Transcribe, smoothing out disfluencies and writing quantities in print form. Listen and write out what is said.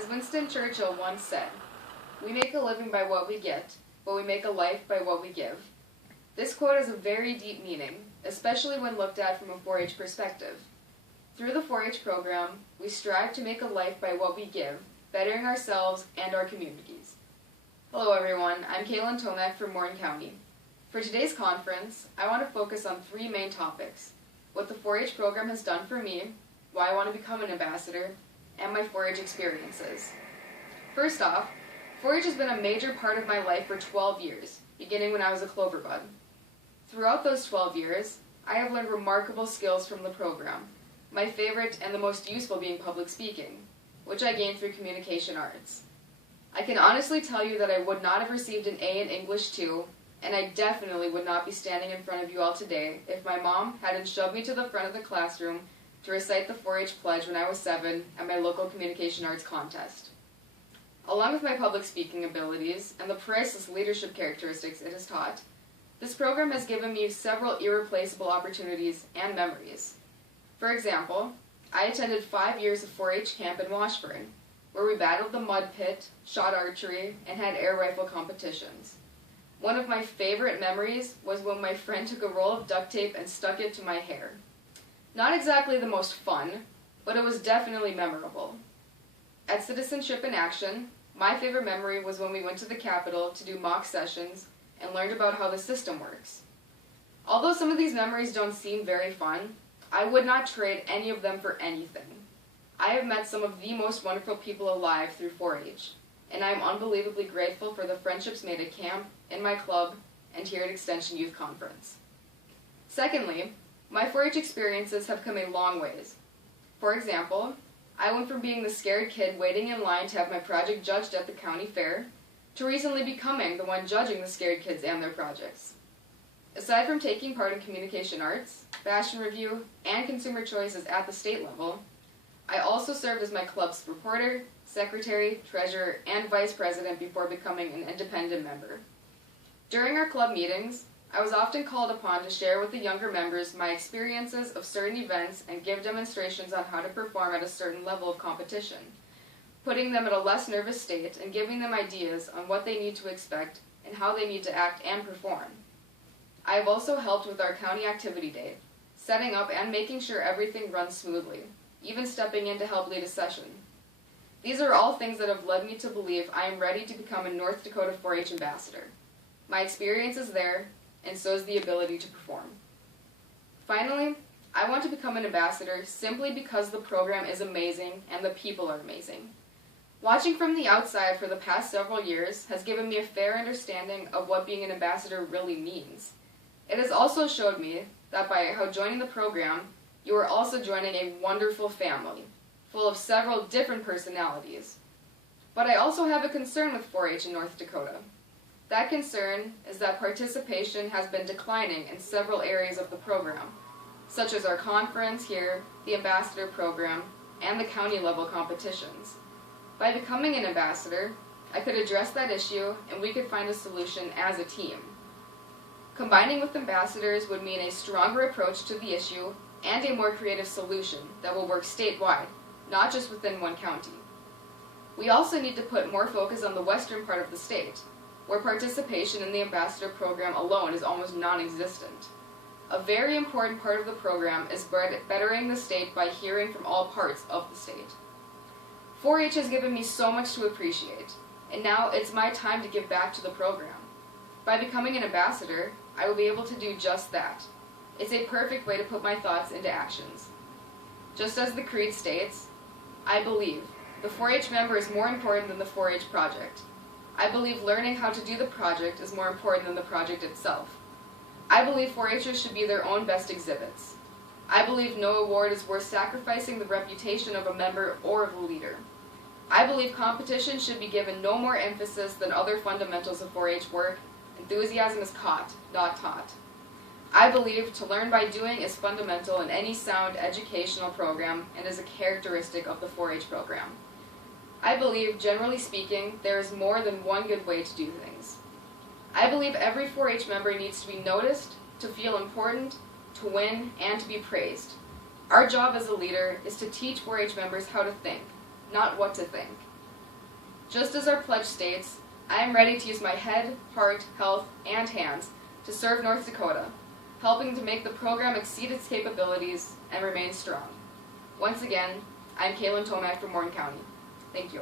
As Winston Churchill once said, "We make a living by what we get, but we make a life by what we give." This quote has a very deep meaning, especially when looked at from a 4-H perspective. Through the 4-H program, we strive to make a life by what we give, bettering ourselves and our communities. Hello everyone, I'm Kaylin Tomac from Morton County. For today's conference, I want to focus on 3 main topics: what the 4-H program has done for me, why I want to become an ambassador, and my 4-H experiences. First off, 4-H has been a major part of my life for 12 years, beginning when I was a clover bud. Throughout those 12 years, I have learned remarkable skills from the program, my favorite and the most useful being public speaking, which I gained through communication arts. I can honestly tell you that I would not have received an A in English 2, and I definitely would not be standing in front of you all today if my mom hadn't shoved me to the front of the classroom to recite the 4-H pledge when I was 7 at my local communication arts contest. Along with my public speaking abilities and the priceless leadership characteristics it has taught, this program has given me several irreplaceable opportunities and memories. For example, I attended 5 years of 4-H camp in Washburn, where we battled the mud pit, shot archery, and had air rifle competitions. One of my favorite memories was when my friend took a roll of duct tape and stuck it to my hair. Not exactly the most fun, but it was definitely memorable. At Citizenship in Action, my favorite memory was when we went to the Capitol to do mock sessions and learned about how the system works. Although some of these memories don't seem very fun, I would not trade any of them for anything. I have met some of the most wonderful people alive through 4-H, and I am unbelievably grateful for the friendships made at camp, in my club, and here at Extension Youth Conference. Secondly, my 4-H experiences have come a long ways. For example, I went from being the scared kid waiting in line to have my project judged at the county fair, to recently becoming the one judging the scared kids and their projects. Aside from taking part in communication arts, fashion review, and consumer choices at the state level, I also served as my club's reporter, secretary, treasurer, and vice president before becoming an independent member. During our club meetings, I was often called upon to share with the younger members my experiences of certain events and give demonstrations on how to perform at a certain level of competition, putting them at a less nervous state and giving them ideas on what they need to expect and how they need to act and perform. I have also helped with our county activity day, setting up and making sure everything runs smoothly, even stepping in to help lead a session. These are all things that have led me to believe I am ready to become a North Dakota 4-H ambassador. My experience is there, and so is the ability to perform. Finally, I want to become an ambassador simply because the program is amazing and the people are amazing. Watching from the outside for the past several years has given me a fair understanding of what being an ambassador really means. It has also showed me that by how joining the program, you are also joining a wonderful family, full of several different personalities. But I also have a concern with 4-H in North Dakota. That concern is that participation has been declining in several areas of the program, such as our conference here, the ambassador program, and the county-level competitions. By becoming an ambassador, I could address that issue and we could find a solution as a team. Combining with ambassadors would mean a stronger approach to the issue and a more creative solution that will work statewide, not just within one county. We also need to put more focus on the western part of the state, where participation in the ambassador program alone is almost non-existent. A very important part of the program is bettering the state by hearing from all parts of the state. 4-H has given me so much to appreciate, and now it's my time to give back to the program. By becoming an ambassador, I will be able to do just that. It's a perfect way to put my thoughts into actions. Just as the creed states, I believe the 4-H member is more important than the 4-H project. I believe learning how to do the project is more important than the project itself. I believe 4-Hers should be their own best exhibits. I believe no award is worth sacrificing the reputation of a member or of a leader. I believe competition should be given no more emphasis than other fundamentals of 4-H work. Enthusiasm is caught, not taught. I believe to learn by doing is fundamental in any sound educational program and is a characteristic of the 4-H program. I believe, generally speaking, there is more than one good way to do things. I believe every 4-H member needs to be noticed, to feel important, to win, and to be praised. Our job as a leader is to teach 4-H members how to think, not what to think. Just as our pledge states, I am ready to use my head, heart, health, and hands to serve North Dakota, helping to make the program exceed its capabilities and remain strong. Once again, I'm Kaylin Tomac from Morton County. Thank you.